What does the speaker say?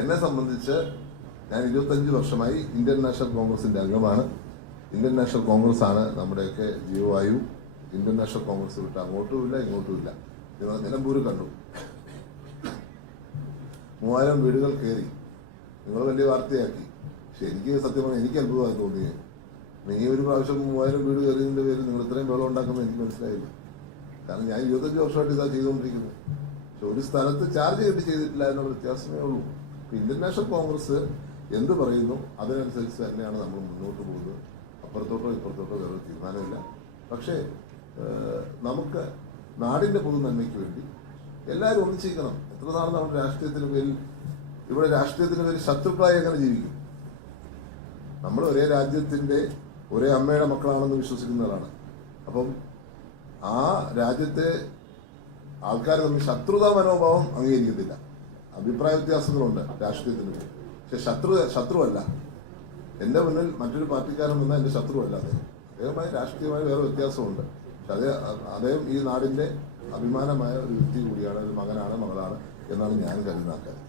എന്നെ സംബന്ധിച്ച് ഞാൻ ഇരുപത്തഞ്ച് വർഷമായി ഇന്ത്യൻ നാഷണൽ കോൺഗ്രസിന്റെ അംഗമാണ്. ഇന്ത്യൻ നാഷണൽ കോൺഗ്രസ് ആണ് നമ്മുടെയൊക്കെ ജീവവായു. ഇന്ത്യൻ നാഷണൽ കോൺഗ്രസ് വിട്ട് അങ്ങോട്ടുമില്ല ഇങ്ങോട്ടുമില്ല നിങ്ങൾ നിലമ്പൂർ കണ്ടു. മൂവായിരം വീടുകൾ കയറി. നിങ്ങൾ വലിയ വാർത്തയാക്കി. പക്ഷെ എനിക്ക് സത്യം പറഞ്ഞാൽ എനിക്ക് അത്ഭുതമായി തോന്നിയത് നീ ഒരു പ്രാവശ്യം മൂവായിരം വീട് കയറിയതിന്റെ പേര് നിങ്ങൾ ഇത്രയും വെള്ളം ഉണ്ടാക്കുന്നത് എനിക്ക് മനസ്സിലായില്ല. കാരണം ഞാൻ ഇരുപത്തഞ്ച് വർഷമായിട്ട് ഇതാ ചെയ്തുകൊണ്ടിരിക്കുന്നത്. പക്ഷെ ഒരു സ്ഥലത്ത് ചാർജ് കിട്ടി ചെയ്തിട്ടില്ല എന്നുള്ള വ്യത്യാസമേ ഉള്ളൂ. ഇന്ത്യൻ നാഷണൽ കോൺഗ്രസ് എന്ത് പറയുന്നു അതിനനുസരിച്ച് തന്നെയാണ് നമ്മൾ മുന്നോട്ട് പോകുന്നത്. അപ്പുറത്തോട്ടോ ഇപ്പുറത്തോട്ടോ വേറെ തീരുമാനമില്ല. പക്ഷേ നമുക്ക് നാടിന്റെ പൊതു നന്മയ്ക്ക് വേണ്ടി എല്ലാവരും ഒന്നിച്ചിരിക്കണം. എത്ര നാൾ നമ്മൾ രാഷ്ട്രീയത്തിന് പേരിൽ ഇവിടെ രാഷ്ട്രീയത്തിന് പേരിൽ ശത്രുക്കളായി എങ്ങനെ ജീവിക്കും? നമ്മൾ ഒരേ രാജ്യത്തിന്റെ ഒരേ അമ്മയുടെ മക്കളാണെന്ന് വിശ്വസിക്കുന്നവരാണ്. അപ്പം ആ രാജ്യത്തെ ആൾക്കാർ തമ്മിൽ ശത്രുതാ മനോഭാവം അംഗീകരിക്കത്തില്ല. അഭിപ്രായ വ്യത്യാസങ്ങളുണ്ട് രാഷ്ട്രീയത്തിന്. പക്ഷെ ശത്രു ശത്രുവല്ല. എന്റെ മുന്നിൽ മറ്റൊരു പാർട്ടിക്കാരൻ വന്നാൽ എന്റെ ശത്രുവല്ല അദ്ദേഹം അദ്ദേഹമായി രാഷ്ട്രീയമായി വേറെ വ്യത്യാസമുണ്ട്. പക്ഷെ അതേ അദ്ദേഹം ഈ നാടിന്റെ അഭിമാനമായ ഒരു വ്യക്തി കൂടിയാണ് ഒരു മകനാണ് മകളാണ് എന്നാണ് ഞാൻ കരുതാക്കാറ്